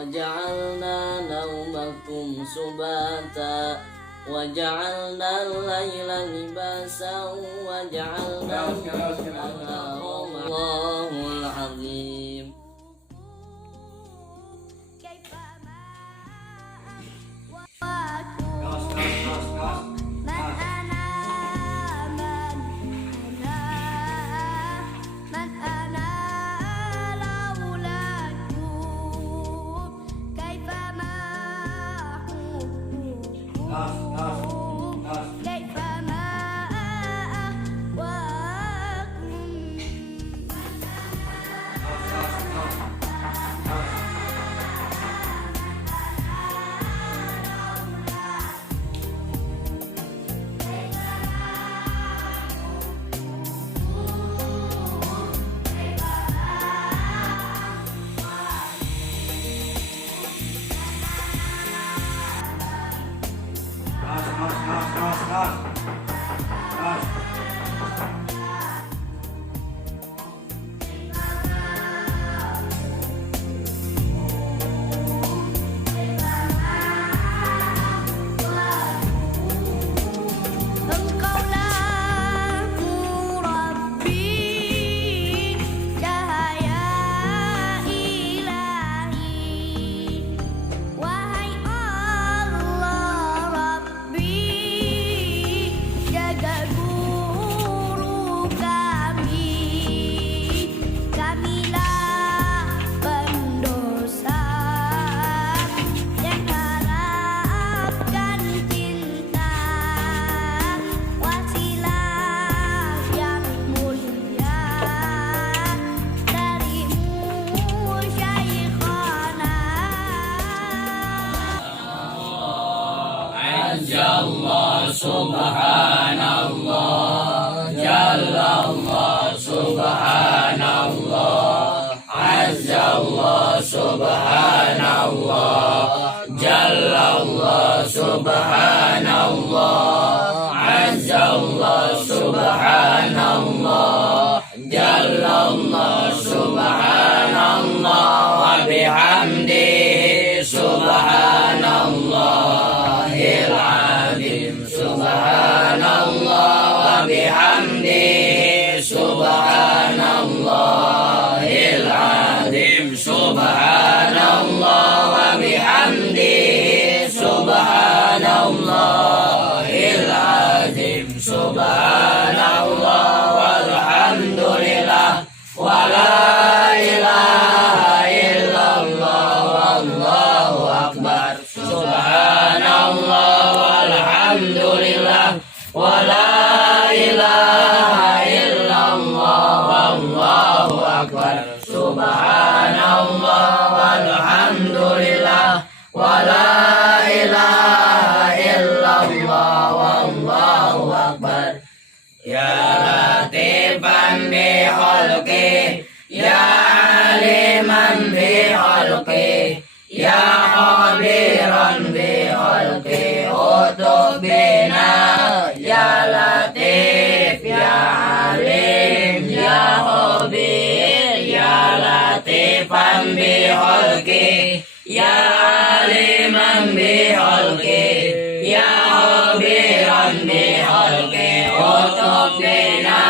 وجعلنا نومكم سباتا وجعلنا الليل لباسا وجعلنا النهار الله العظيم. Allah subhanallah, Jallallah subhanallah, Azzallah subhanallah, Jallallah subhanallah, Azzallah subhanallah, Jallallah subhanallah, wa bihamdihi subhanallahil azim, subhanallah wa bihamdihi subhanallahil azim, subhanallah wa bihamdihi subhanallahil azim, subhanallah walhamdulillah wa la ilaha illallah wallahu akbar, subhanallah walhamdulillah wa la ilaha illallah wallahu akbar, subhanallah walhamdulillah wa la ilaha illallah wallahu akbar. Ya latifan bi khalqi, ya aliman bi khalqi, ya khabiran bi khalqi, utub bina ya latif, ya alim, ya khabir, ya latifan bi khalqi, ya aliman bi khalqi, ya khabiran bi khalqi, utub bina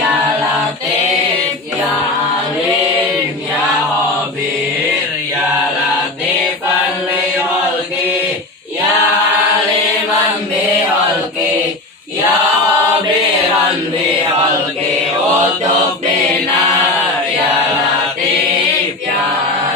ya latif, ya alim, ya khabir, ya latifan bi khalqi, ya aliman bi khalqi, ya khabiran bi khalqi, utub bina ya latif, ya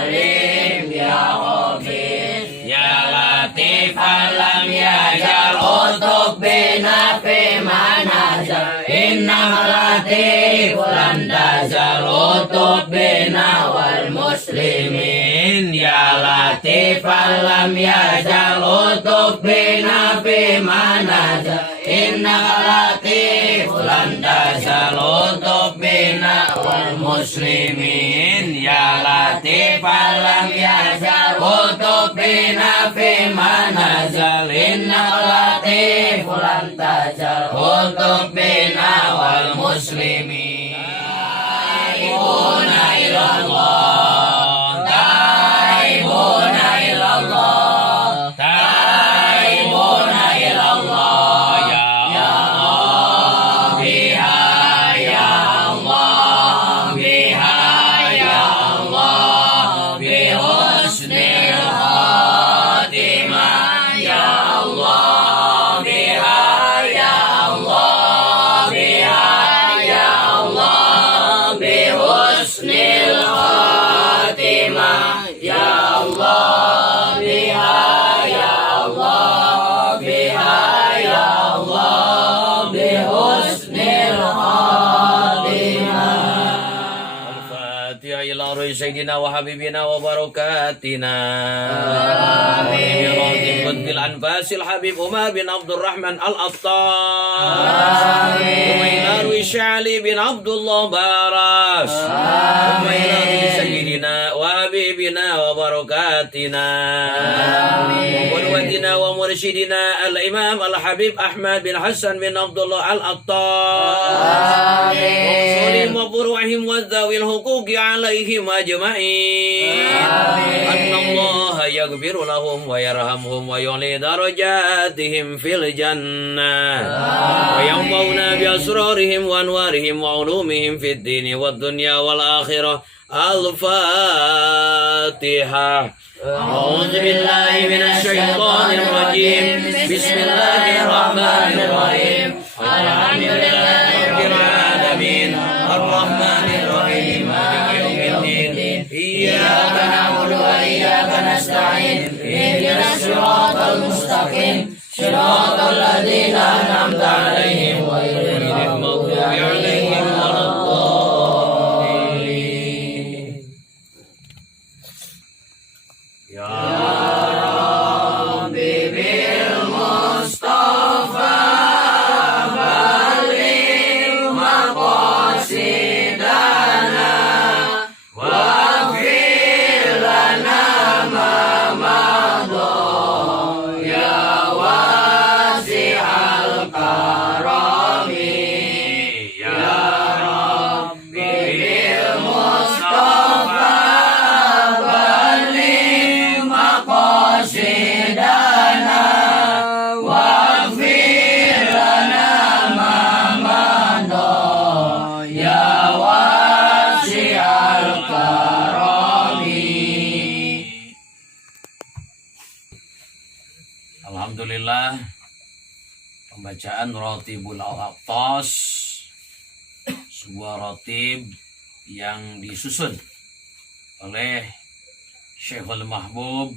alim, ya khabir, ya latif alam yazal, utub bina fi manazal, inna latif lan tazal, utub bina wal muslimin, ya latif alam yazal, utub bina fi manazal, inna latif lan tazal, utub bina wal muslimin, ya latif alam yazal, utub bina fi manazal, inna latif lan tazal, utub bina wal muslimin. Taibuna ilallah, taibuna سيدنا وحبيبنا وبركاتنا آمين بالأنفاس الحبيب عمر بن عبد الرحمن العطار وإلى روي علي بن عبد الله باراس وإلى روي سيدنا وحبيبنا وبركاتنا وقدوتنا ومرشدنا الإمام الحبيب أحمد بن حسن بن عبد الله العطار وصولهم وفروعهم وذوي الحقوق عليهم أجمعين أن الله يغفر لهم ويرحمهم ويعلي درجاتهم في الجنة وينفعنا بأسرارهم وأنوارهم وعلومهم في الدين والدنيا والآخرة. الفاتحة. أعوذ بالله من الشيطان الرجيم. بسم الله الرحمن الرحيم. الحمد لله رب العالمين الرحمن الرحيم مالك يوم الدين إياك نعبد وإياك نستعين اهدنا الصراط المستقيم صراط الذين أنعمت عليهم غير المغضوب عليهم ولا الضالين. يا ربي بالمصطفى بلغ مقاصدنا واغفر لنا ما مضى يا واسع الكرم. يا ربي بالمصطفى بلغ مقاصدنا واغفر لنا ما مضى يا واسع الكرم. Alhamdulillah, pembacaan Ratibul Al-Attas, sebuah ratib yang disusun oleh Syekhul Mahbub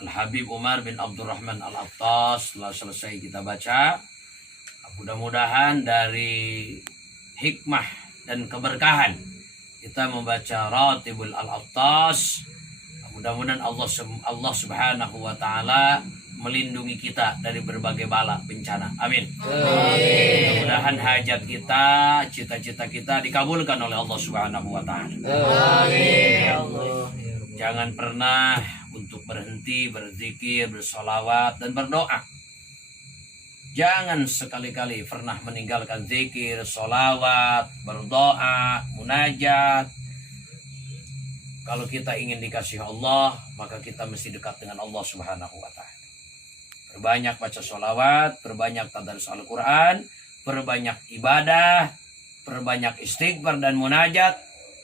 Al-Habib Umar bin Abdurrahman Al-Attas. Setelah selesai kita baca, mudah-mudahan dari hikmah dan keberkahan kita membaca Ratibul Al-Attas, mudah-mudahan Allah Subhanahu wa taala melindungi kita dari berbagai bala bencana. Amin. Mudah-mudahan hajat kita, cita-cita kita dikabulkan oleh Allah Subhanahu wa taala. Amin. Jangan pernah untuk berhenti berzikir, bersolawat dan berdoa. Jangan sekali-kali pernah meninggalkan zikir, solawat, berdoa, munajat. Kalau kita ingin dikasih Allah, maka kita mesti dekat dengan Allah Subhanahu wa taala. Perbanyak baca sholawat, perbanyak tadarus Al-Quran, perbanyak ibadah, perbanyak istighfar dan munajat,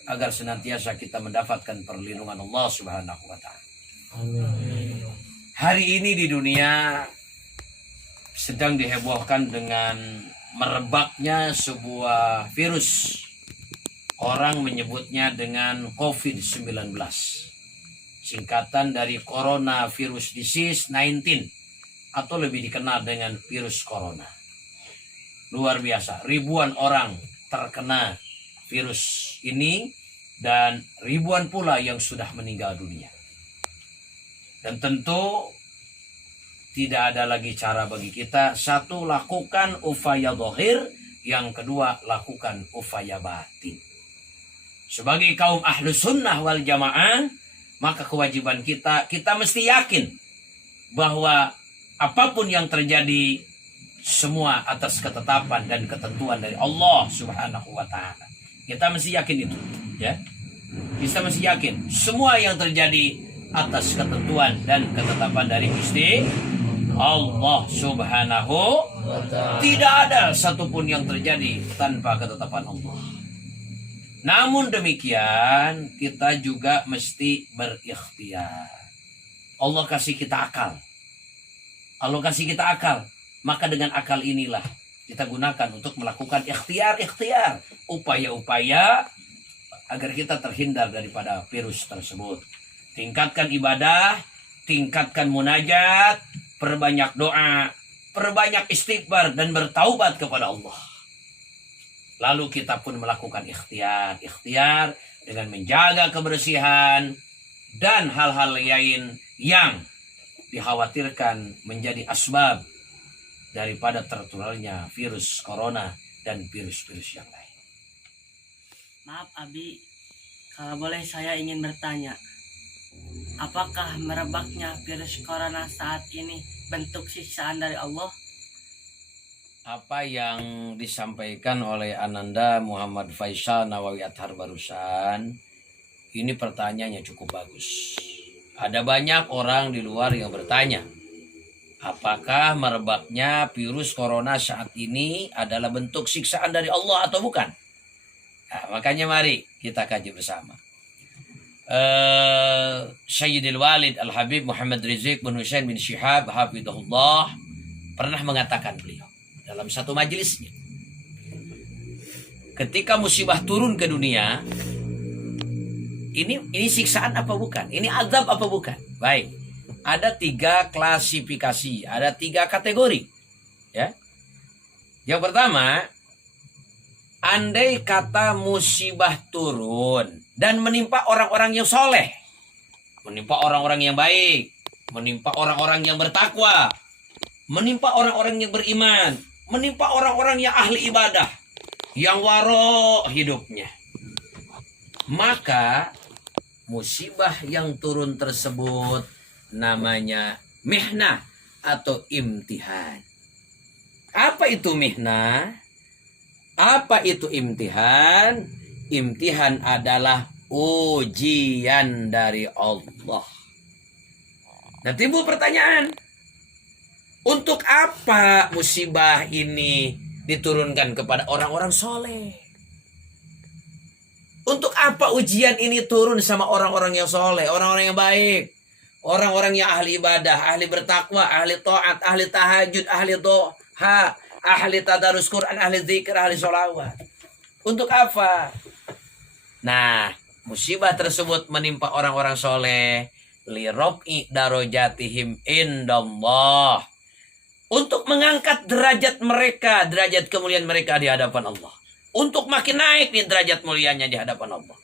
agar senantiasa kita mendapatkan perlindungan Allah Subhanahu wa ta'ala. Hari ini di dunia sedang dihebohkan dengan merebaknya sebuah virus. Orang menyebutnya dengan COVID-19. Singkatan dari Coronavirus Disease 19. Atau lebih dikenal dengan virus corona. Luar biasa, ribuan orang terkena virus ini dan ribuan pula yang sudah meninggal dunia. Dan tentu tidak ada lagi cara bagi kita. Satu, lakukan upaya zahir. Yang kedua, lakukan upaya batin. Sebagai kaum ahlus sunnah wal jamaah, maka kewajiban kita mesti yakin bahwa apapun yang terjadi semua atas ketetapan dan ketentuan dari Allah Subhanahu wa taala. Kita mesti yakin itu, ya. Kita mesti yakin semua yang terjadi atas ketentuan dan ketetapan dari Gusti Allah Subhanahu wa taala. Tidak ada satupun yang terjadi tanpa ketetapan Allah. Namun demikian, kita juga mesti berikhtiar. Allah kasih kita akal. Allah kasih kita akal, maka dengan akal inilah kita gunakan untuk melakukan ikhtiar, upaya-upaya agar kita terhindar daripada virus tersebut. Tingkatkan ibadah, tingkatkan munajat, perbanyak doa, perbanyak istighfar dan bertaubat kepada Allah. Lalu kita pun melakukan ikhtiar dengan menjaga kebersihan dan hal-hal lain yang dikhawatirkan menjadi asbab daripada tertularnya virus corona dan virus-virus yang lain. Maaf Abi, kalau boleh saya ingin bertanya, apakah merebaknya virus corona saat ini bentuk siksaan dari Allah? Apa yang disampaikan oleh Ananda Muhammad Faisal Nawawi Athar barusan, ini pertanyaannya cukup bagus. Ada banyak orang di luar yang bertanya, apakah merebaknya virus corona saat ini adalah bentuk siksaan dari Allah atau bukan? Nah, makanya mari kita kaji bersama. Sayyidil Walid Al-Habib Muhammad Rizik bin Husain bin Syihab hafidhahullah pernah mengatakan beliau dalam satu majelisnya, ketika musibah turun ke dunia, ini siksaan apa bukan? Ini azab apa bukan? Baik, ada 3 klasifikasi, ada 3 kategori. Ya, yang pertama, andai kata musibah turun dan menimpa orang-orang yang soleh, menimpa orang-orang yang baik, menimpa orang-orang yang bertakwa, menimpa orang-orang yang beriman, menimpa orang-orang yang ahli ibadah, yang waro hidupnya, maka musibah yang turun tersebut namanya mihnah atau imtihan. Apa itu mihnah? Apa itu imtihan? Imtihan adalah ujian dari Allah. Nah, timbul pertanyaan, untuk apa musibah ini diturunkan kepada orang-orang soleh? Untuk apa ujian ini turun sama orang-orang yang soleh, orang-orang yang baik, orang-orang yang ahli ibadah, ahli bertakwa, ahli taat, ahli tahajud, ahli doha, ahli tadarus Quran, ahli zikir, ahli sholawat? Untuk apa? Nah, musibah tersebut menimpa orang-orang soleh li raf'i darajatihim indallah, untuk mengangkat derajat mereka, derajat kemuliaan mereka di hadapan Allah. Untuk makin naik nih derajat mulianya di hadapan Allah.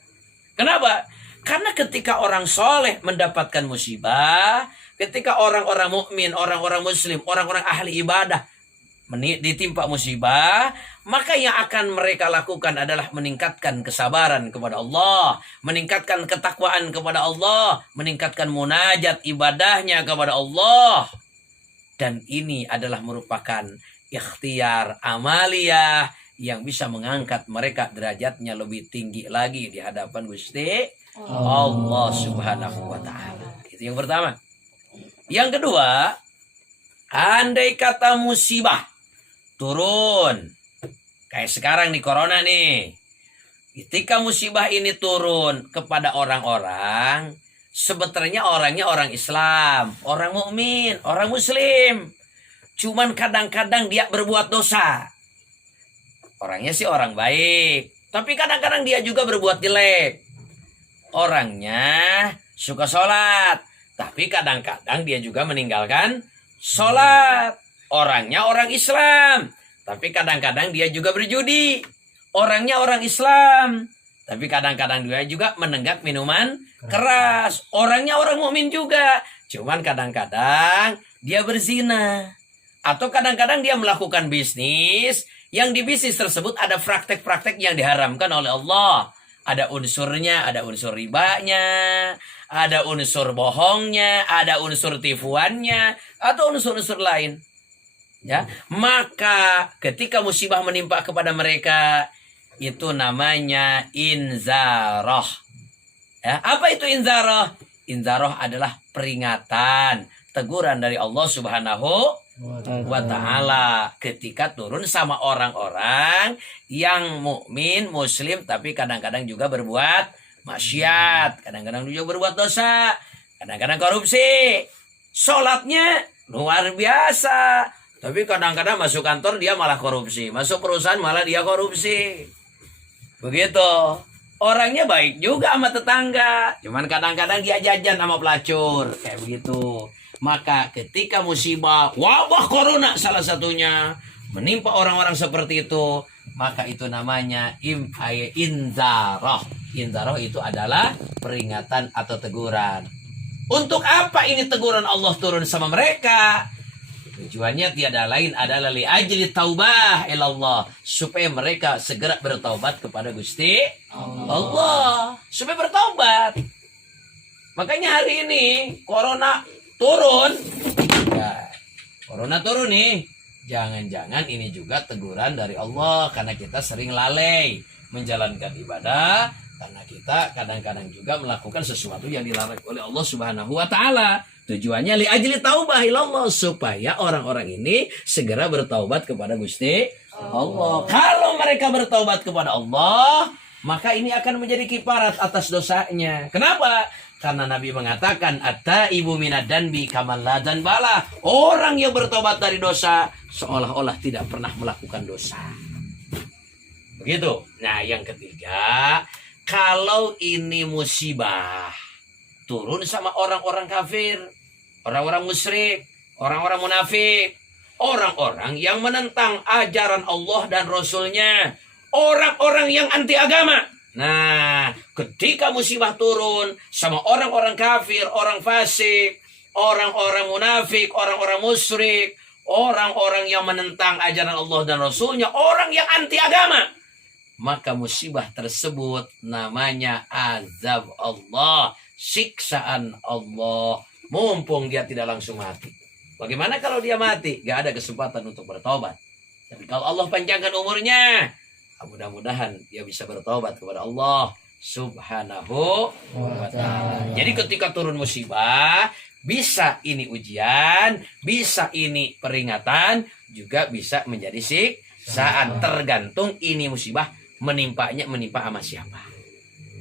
Kenapa? Karena ketika orang soleh mendapatkan musibah, ketika orang-orang mukmin, orang-orang muslim, orang-orang ahli ibadah ditimpa musibah, maka yang akan mereka lakukan adalah meningkatkan kesabaran kepada Allah, meningkatkan ketakwaan kepada Allah, meningkatkan munajat ibadahnya kepada Allah. Dan ini adalah merupakan ikhtiar amaliyah yang bisa mengangkat mereka derajatnya lebih tinggi lagi di hadapan Gusti Allah Subhanahu wa taala. Itu yang pertama. Yang kedua, andai kata musibah turun kayak sekarang di corona nih. Ketika musibah ini turun kepada orang-orang, sebetulnya orangnya orang Islam, orang mukmin, orang muslim. Cuman kadang-kadang dia berbuat dosa. Orangnya sih orang baik, tapi kadang-kadang dia juga berbuat jelek. Orangnya suka sholat, tapi kadang-kadang dia juga meninggalkan sholat. Orangnya orang Islam, tapi kadang-kadang dia juga berjudi. Orangnya orang Islam, tapi kadang-kadang dia juga menenggak minuman keras. Orangnya orang mukmin juga, cuman kadang-kadang dia berzina. Atau kadang-kadang dia melakukan bisnis, yang di bisnis tersebut ada praktek-praktek yang diharamkan oleh Allah. Ada unsurnya, ada unsur ribanya, ada unsur bohongnya, ada unsur tipuannya, atau unsur-unsur lain. Ya, maka ketika musibah menimpa kepada mereka, itu namanya inzarah. Ya, apa itu inzarah? Inzarah adalah peringatan, teguran dari Allah Subhanahu wa ta'ala ketika turun sama orang-orang yang mukmin, muslim, tapi kadang-kadang juga berbuat maksiat, kadang-kadang juga berbuat dosa, kadang-kadang korupsi. Sholatnya luar biasa, tapi kadang-kadang masuk kantor dia malah korupsi, masuk perusahaan malah dia korupsi. Begitu. Orangnya baik juga sama tetangga, cuman kadang-kadang dia jajan sama pelacur, kayak begitu. Maka ketika musibah wabah corona salah satunya menimpa orang-orang seperti itu, maka itu namanya inzaroh. Inzaroh itu adalah peringatan atau teguran. Untuk apa ini teguran Allah turun sama mereka? Tujuannya tiada lain adalah li'ajli taubah ilallah, supaya mereka segera bertaubat kepada Gusti Allah. Supaya bertaubat. Makanya hari ini corona turun. Ya, corona turun nih. Jangan-jangan ini juga teguran dari Allah karena kita sering lalai menjalankan ibadah, karena kita kadang-kadang juga melakukan sesuatu yang dilarang oleh Allah Subhanahu wa taala. Tujuannya li ajli taubah ilallah, supaya orang-orang ini segera bertaubat kepada Gusti Allah. Kalau mereka bertaubat kepada Allah, maka ini akan menjadi kifarat atas dosanya. Kenapa? Karena Nabi mengatakan at-taibu minad danbi kaman la dzanbala. Orang yang bertobat dari dosa seolah-olah tidak pernah melakukan dosa. Begitu. Nah, yang ketiga, kalau ini musibah turun sama orang-orang kafir, orang-orang musyrik, orang-orang munafik, orang-orang yang menentang ajaran Allah dan Rasul-Nya, orang-orang yang anti agama. Nah, ketika musibah turun sama orang-orang kafir, orang fasik, orang-orang munafik, orang-orang musyrik, orang-orang yang menentang ajaran Allah dan Rasul-Nya, orang yang anti agama, maka musibah tersebut namanya azab Allah, siksaan Allah, mumpung dia tidak langsung mati. Bagaimana kalau dia mati? Gak ada kesempatan untuk bertobat. Tapi kalau Allah panjangkan umurnya, mudah-mudahan dia bisa bertobat kepada Allah Subhanahu wa ta'ala. Jadi ketika turun musibah, bisa ini ujian, bisa ini peringatan, juga bisa menjadi siksaan. Tergantung ini musibah menimpa sama siapa.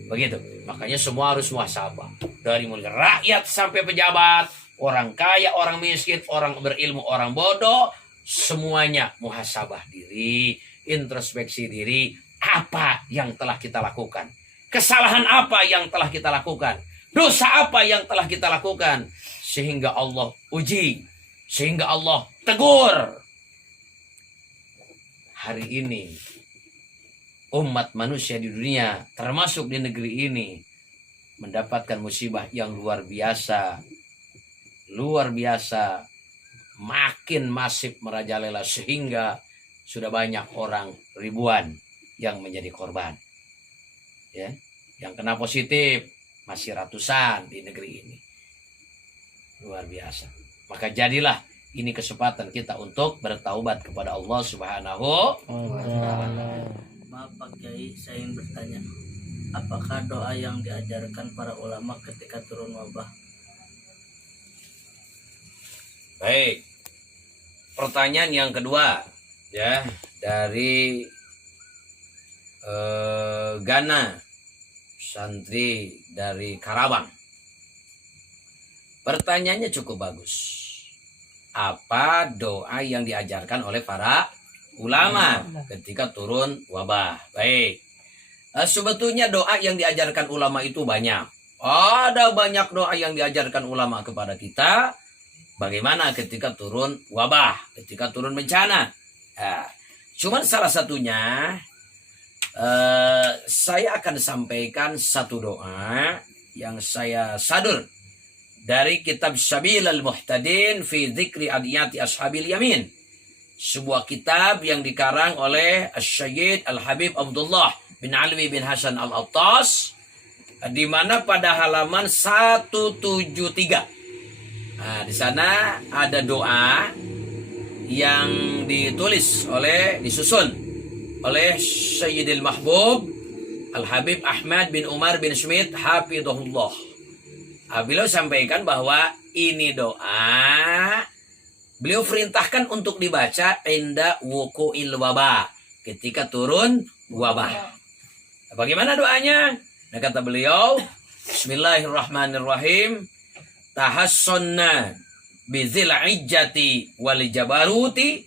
Begitu. Makanya semua harus muhasabah. Dari mulai rakyat sampai pejabat, orang kaya, orang miskin, orang berilmu, orang bodoh, semuanya muhasabah diri, introspeksi diri. Apa yang telah kita lakukan? Kesalahan apa yang telah kita lakukan? Dosa apa yang telah kita lakukan? Sehingga Allah uji, sehingga Allah tegur. Hari ini umat manusia di dunia, termasuk di negeri ini, mendapatkan musibah yang luar biasa. Luar biasa. Makin masif merajalela sehingga sudah banyak orang, ribuan yang menjadi korban. Ya, yang kena positif masih ratusan di negeri ini. Luar biasa. Maka jadilah ini kesempatan kita untuk bertaubat kepada Allah Subhanahu wa ta'ala. Bapak Kiai, saya ingin bertanya, apakah doa yang diajarkan para ulama ketika turun wabah? Baik. Pertanyaan yang kedua, ya, dari Gana, santri dari Karawang. Pertanyaannya cukup bagus. Apa doa yang diajarkan oleh para ulama ketika turun wabah? Baik. Sebetulnya doa yang diajarkan ulama itu banyak. Ada banyak doa yang diajarkan ulama kepada kita. Bagaimana ketika turun wabah, ketika turun bencana. Cuman salah satunya, saya akan sampaikan satu doa yang saya sadur dari kitab Sabilal Muhtadin fi Dzikri Adiyati Ashabil Yamin. Sebuah kitab yang dikarang oleh Asy-Syaikh Al-Habib Abdullah bin Alwi bin Hasan Al-Attas, di mana pada halaman 173. Nah, di sana ada doa yang disusun oleh Sayyidil Mahbub Al-Habib Ahmad bin Umar bin Smith hafidhahullah. Beliau sampaikan bahwa ini doa beliau perintahkan untuk dibaca inda wuqu'il wabah, ketika turun wabah. Bagaimana doanya? Nah, kata beliau, Bismillahirrahmanirrahim. Tahassonna bizil ijjati wal jabaruti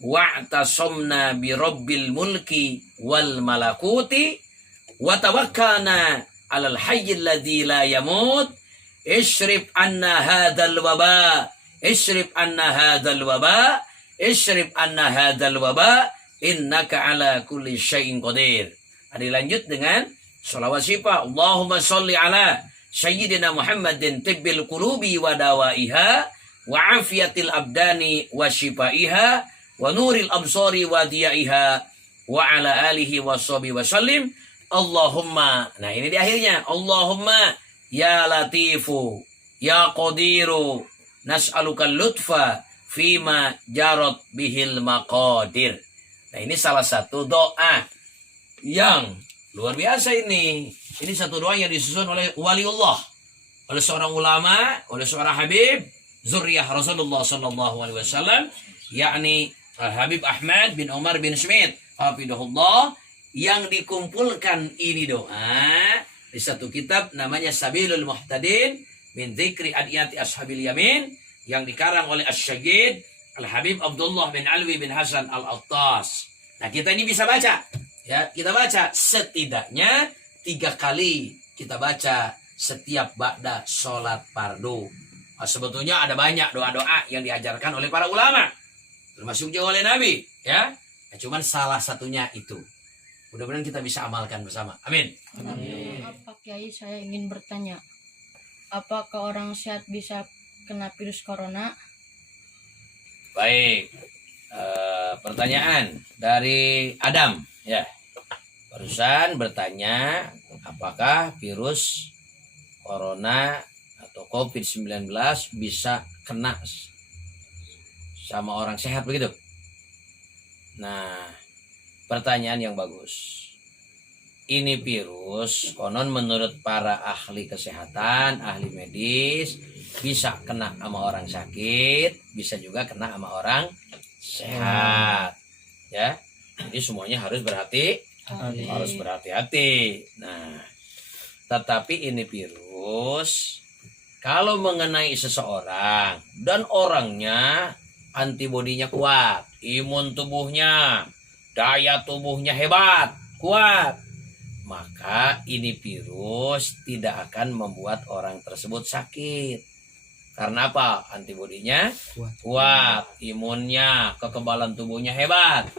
wa'tasamna bi rabbil mulki wal malakuti wa tawakkalna 'alal hayyil ladzi la yamut ishrif anna hadzal waba ishrif anna hadzal waba ishrif anna hadzal waba innaka ala kulli syai'in qadir. Dilanjut dengan sholawat syifa. Allahumma sholli ala sayyidina Muhammadin tibbil qulubi wa dawaiha wa afiyatil abdani wa shifaiha wa nuril absari wa diyaiha wa ala alihi wa sahbihi wa sallim. Allahumma, nah ini di akhirnya, Allahumma ya latifu ya qadiru nas'alukal lutfa fima jarot bihil maqadir. Nah ini salah satu doa yang luar biasa ini. Ini satu doa yang disusun oleh waliullah, oleh seorang ulama, oleh seorang habib zuriyah Rasulullah sallallahu alaihi wasallam, yakni Habib Ahmad bin Umar bin Smith hafidhahullah, yang dikumpulkan ini doa di satu kitab namanya Sabilul Muhtadin min Dzikri Adiyati Ashabil Yamin, yang dikarang oleh Asy-Syayyid Al-Habib Abdullah bin Alwi bin Hasan Al-Attas. Nah, kita ini bisa baca. Ya, kita baca setidaknya 3 kali kita baca setiap ba'da sholat fardu. Nah, sebetulnya ada banyak doa-doa yang diajarkan oleh para ulama, termasuk juga oleh Nabi, ya. Nah, cuman salah satunya itu. Mudah-mudahan kita bisa amalkan bersama. Amin. Maaf Pak Kiai, saya ingin bertanya, apakah orang sehat bisa kena virus corona? Baik. Pertanyaan dari Adam, ya. Barusan bertanya apakah virus corona atau COVID-19 bisa kena sama orang sehat begitu? Nah, pertanyaan yang bagus. Ini virus, konon menurut para ahli kesehatan, ahli medis, bisa kena sama orang sakit, bisa juga kena sama orang sehat. Ya, jadi semuanya harus berhati-hati. Nah, tetapi ini virus, kalau mengenai seseorang dan orangnya antibodinya kuat, imun tubuhnya, daya tubuhnya hebat, kuat, maka ini virus tidak akan membuat orang tersebut sakit. Karena apa? Antibodinya kuat, imunnya, kekebalan tubuhnya hebat.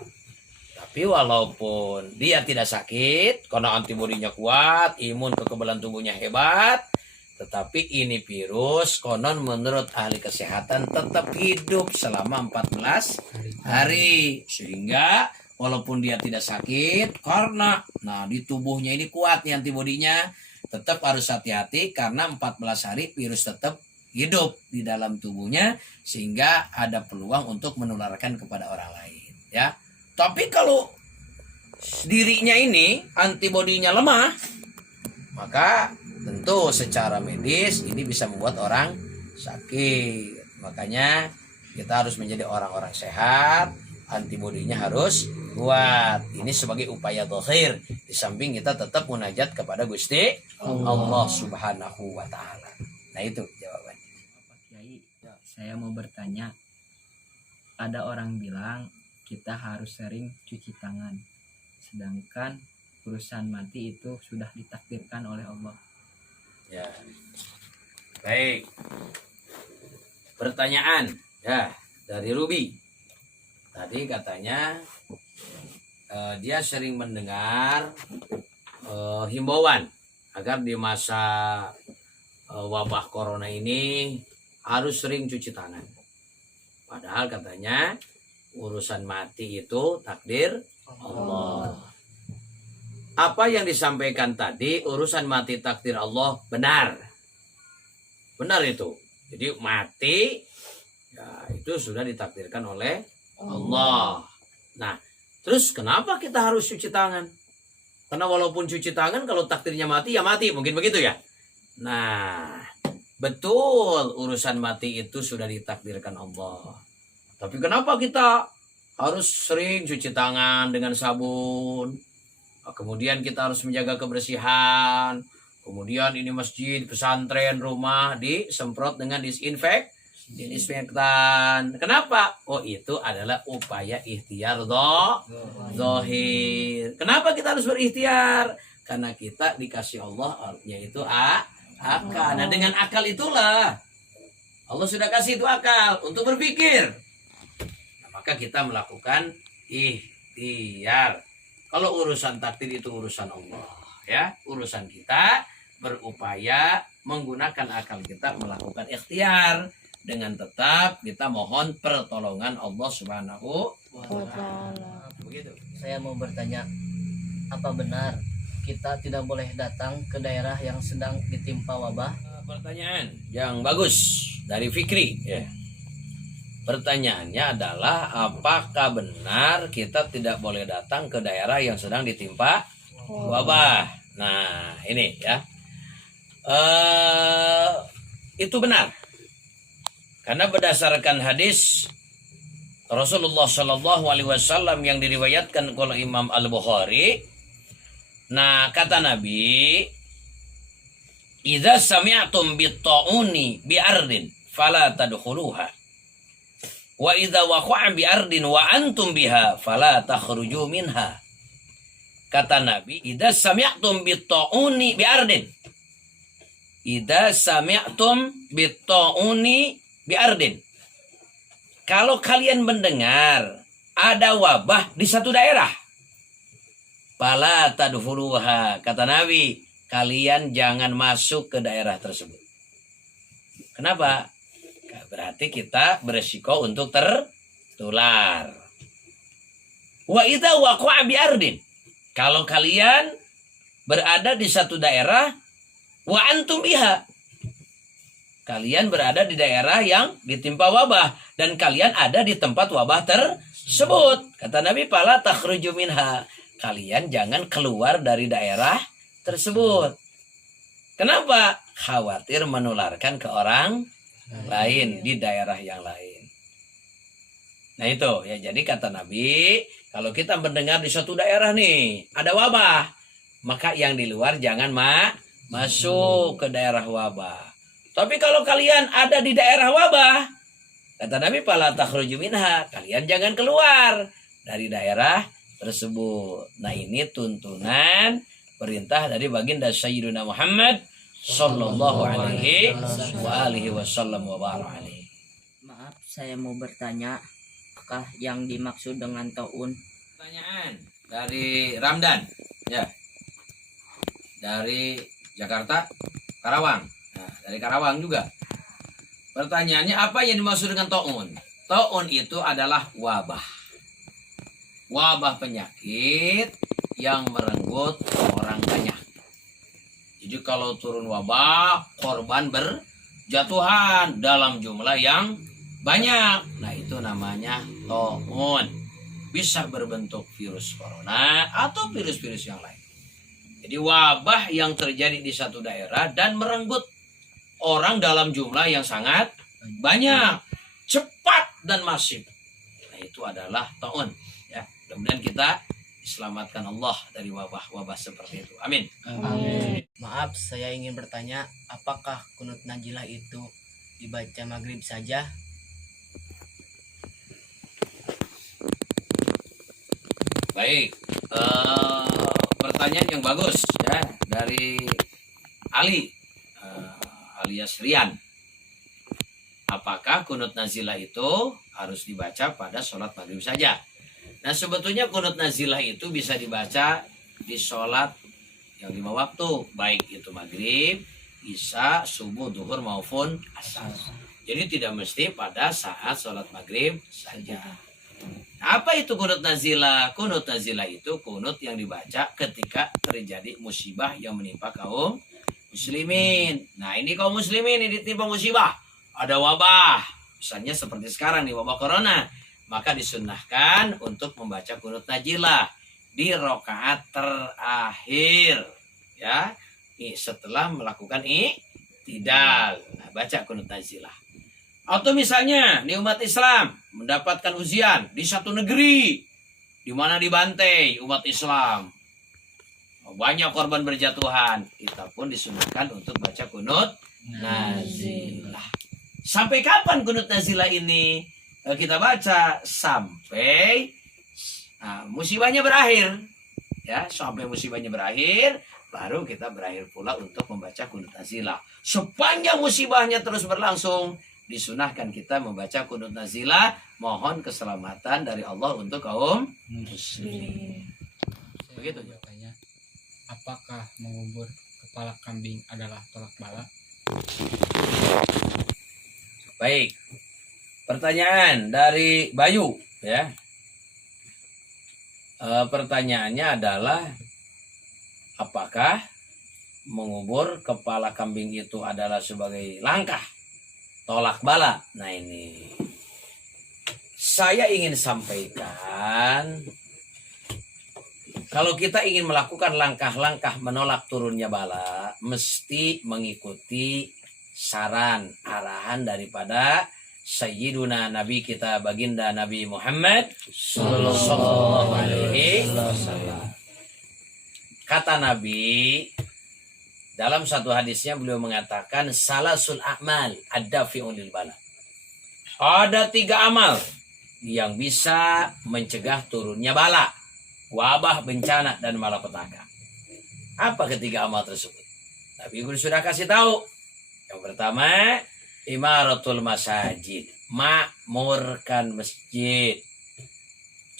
Tapi walaupun dia tidak sakit, karena antibodinya kuat, imun, kekebalan tubuhnya hebat, tetapi ini virus konon menurut ahli kesehatan tetap hidup selama 14 hari. Sehingga walaupun dia tidak sakit, karena di tubuhnya ini kuat nih antibodinya, tetap harus hati-hati karena 14 hari virus tetap hidup di dalam tubuhnya, sehingga ada peluang untuk menularkan kepada orang lain, ya. Tapi kalau dirinya ini antibodinya lemah, maka tentu secara medis ini bisa membuat orang sakit. Makanya kita harus menjadi orang-orang sehat, antibodinya harus kuat. Ini sebagai upaya zahir, di samping kita tetap munajat kepada Gusti Allah Subhanahu wa taala. Nah, itu jawabannya. Pak Kiai, saya mau bertanya. Ada orang bilang kita harus sering cuci tangan, sedangkan urusan mati itu sudah ditakdirkan oleh Allah. Ya. Baik. Pertanyaan ya dari Ruby. Tadi katanya dia sering mendengar himbauan agar di masa wabah corona ini harus sering cuci tangan. Padahal katanya urusan mati itu takdir Allah. Apa yang disampaikan tadi, urusan mati takdir Allah, benar. Benar itu. Jadi mati ya itu sudah ditakdirkan oleh Allah. Nah, terus kenapa kita harus cuci tangan? Karena walaupun cuci tangan, kalau takdirnya mati ya mati, mungkin begitu ya. Nah, betul urusan mati itu sudah ditakdirkan Allah. Tapi kenapa kita harus sering cuci tangan dengan sabun? Kemudian kita harus menjaga kebersihan. Kemudian ini masjid, pesantren, rumah disemprot dengan disinfektan. Kenapa? Oh, itu adalah upaya ikhtiar zahir. Kenapa kita harus berikhtiar? Karena kita dikasih Allah, yaitu akal. Nah, dengan akal itulah Allah sudah kasih itu akal untuk berpikir. Nah, maka kita melakukan ikhtiar. Kalau urusan takdir itu urusan Allah, ya. Urusan kita berupaya menggunakan akal kita melakukan ikhtiar dengan tetap kita mohon pertolongan Allah Subhanahu wa taala. Begitu. Saya mau bertanya, apa benar kita tidak boleh datang ke daerah yang sedang ditimpa wabah? Pertanyaan yang bagus dari Fikri, ya. Pertanyaannya adalah apakah benar kita tidak boleh datang ke daerah yang sedang ditimpa wabah? Nah, ini ya. Itu benar. Karena berdasarkan hadis Rasulullah Shallallahu Alaihi Wasallam yang diriwayatkan oleh Imam Al Bukhari, nah kata Nabi, "Idza sami'tum bit-ta'uni bi'ardin fala tadkhuluha. Wa idza waqa'a bi'ardin wa antum biha fala takhruju minha." Kata Nabi, "Idza sami'tum bit-ta'uni bi'ardin." Idza sami'tum bit-ta'uni bi'ardin. Kalau kalian mendengar ada wabah di satu daerah, fala tadkhuluha, kata Nabi, kalian jangan masuk ke daerah tersebut. Kenapa? Berarti kita beresiko untuk tertular. Wa idza waqa'a bi'ardin. Kalau kalian berada di satu daerah, wa antum biha, kalian berada di daerah yang ditimpa wabah dan kalian ada di tempat wabah tersebut. Kata Nabi, fala takhruju minha, kalian jangan keluar dari daerah tersebut. Kenapa? Khawatir menularkan ke orang lain di daerah yang lain. Nah itu ya, jadi kata Nabi, kalau kita mendengar di suatu daerah nih ada wabah, maka yang di luar jangan masuk ke daerah wabah. Tapi kalau kalian ada di daerah wabah, kata Nabi, fala takhruju minha, kalian jangan keluar dari daerah tersebut. Nah ini tuntunan perintah dari baginda Sayyidina Muhammad sallallahu alaihi wa alihi wasallam wa baraka alaihi. Maaf, saya mau bertanya, apakah yang dimaksud dengan taun? Pertanyaan dari Ramdan, ya, dari Jakarta, Karawang. Nah, dari Karawang juga. Pertanyaannya, apa yang dimaksud dengan taun? Taun itu adalah wabah. Wabah penyakit yang merenggut orang banyak. Jadi kalau turun wabah, korban berjatuhan dalam jumlah yang banyak. Nah itu namanya taun. Bisa berbentuk virus corona atau virus-virus yang lain. Jadi wabah yang terjadi di satu daerah dan merenggut orang dalam jumlah yang sangat banyak, cepat dan masif. Nah itu adalah taun. Ya, mudah-mudahan kita diselamatkan Allah dari wabah-wabah seperti itu. Amin. Maaf, saya ingin bertanya, apakah kunut najilah itu dibaca maghrib saja? Baik, pertanyaan yang bagus ya dari Ali alias Rian. Apakah kunut nazilah itu harus dibaca pada sholat maghrib saja? Nah sebetulnya kunut nazilah itu bisa dibaca di sholat yang 5 waktu, baik itu maghrib, isya, subuh, duhur maupun asar. Jadi tidak mesti pada saat sholat maghrib saja. Apa itu kunut nazilah? Kunut nazilah itu kunut yang dibaca ketika terjadi musibah yang menimpa kaum muslimin. Nah ini kaum muslimin ini ditimpa musibah, ada wabah, misalnya seperti sekarang nih wabah corona, maka disunnahkan untuk membaca kunut nazilah di rakaat terakhir, ya, setelah melakukan i'tidal. Nah, baca kunut nazilah. Atau misalnya di umat Islam mendapatkan ujian di satu negeri di mana dibantai umat Islam, banyak korban berjatuhan, kita pun disunahkan untuk baca kunut nazilah. Sampai kapan kunut nazilah ini kita baca? Sampai musibahnya berakhir, ya, sampai musibahnya berakhir, baru kita berakhir pula untuk membaca kunut nazilah. Sepanjang musibahnya terus berlangsung, disunahkan kita membaca kunut nazilah, mohon keselamatan dari Allah untuk kaum muslimin. Begitu jawabannya. Apakah mengubur kepala kambing adalah tolak bala? Baik. Pertanyaan dari Bayu ya. Pertanyaannya adalah apakah mengubur kepala kambing itu adalah sebagai langkah tolak bala? Nah ini saya ingin sampaikan, kalau kita ingin melakukan langkah-langkah menolak turunnya bala, mesti mengikuti saran arahan daripada Sayyiduna Nabi kita baginda Nabi Muhammad sallallahu alaihi wasallam. Kata Nabi dalam satu hadisnya, beliau mengatakan salasul a'mal ad-dafi'u lil bala. Ada 3 amal yang bisa mencegah turunnya bala, wabah, bencana, dan malapetaka. Apa ketiga amal tersebut? Nabi guru sudah kasih tahu. Yang pertama, imaratul masajid, makmurkan masjid.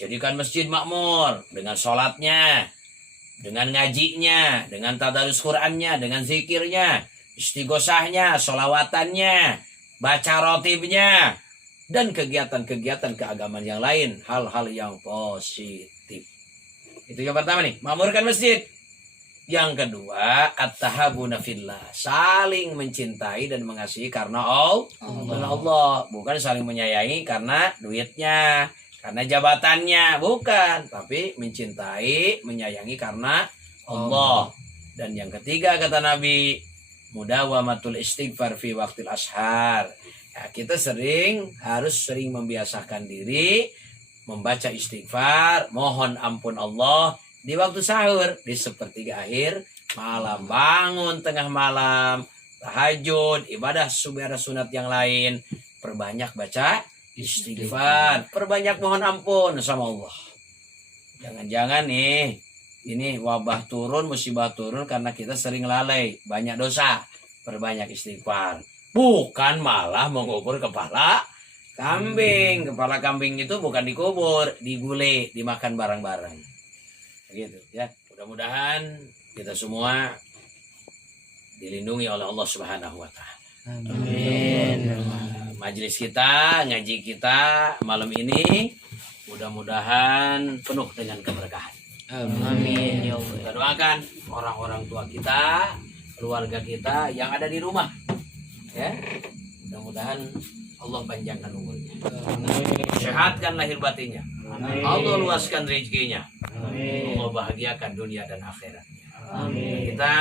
Jadikan masjid makmur dengan sholatnya, dengan ngajinya, dengan tadarus Qur'annya, dengan zikirnya, istighosahnya, solawatannya, baca rotibnya, dan kegiatan-kegiatan keagamaan yang lain, hal-hal yang positif. Itu yang pertama nih, makmurkan masjid. Yang kedua, at-tahabuna fillah, saling mencintai dan mengasihi karena Allah. Bukan saling menyayangi karena duitnya, karena jabatannya, bukan, tapi mencintai, menyayangi karena Allah. Dan yang ketiga kata Nabi, mudawamatul istighfar fi waqtil ashar. Ya, kita harus sering membiasakan diri membaca istighfar, mohon ampun Allah di waktu sahur, di sepertiga akhir malam, bangun tengah malam, tahajud, ibadah sunat yang lain, perbanyak baca istighfar, perbanyak mohon ampun sama Allah. Jangan-jangan nih, ini wabah turun, musibah turun karena kita sering lalai, banyak dosa, perbanyak istighfar. Bukan malah mengubur kepala kambing. Kepala kambing itu bukan dikubur, digulai, dimakan bareng-bareng. Begitu ya. Mudah-mudahan kita semua dilindungi oleh Allah Subhanahu wa taala. Amin. Majelis kita, ngaji kita malam ini mudah-mudahan penuh dengan keberkahan. Amin. Ya Allah. Kita doakan orang-orang tua kita, keluarga kita yang ada di rumah. Ya. Mudah-mudahan Allah panjangkan umurnya. Sehatkan lahir batinnya. Allah luaskan rezekinya. Allah bahagiakan dunia dan akhiratnya. Kita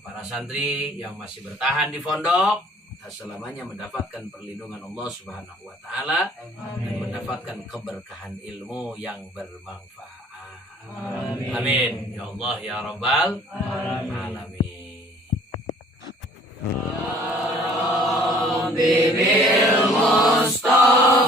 para santri yang masih bertahan di pondok, selamanya mendapatkan perlindungan Allah Subhanahu wa taala dan mendapatkan keberkahan ilmu yang bermanfaat. Amin. Ya Allah ya Rabbal alamin. Rabbi bil Mustafa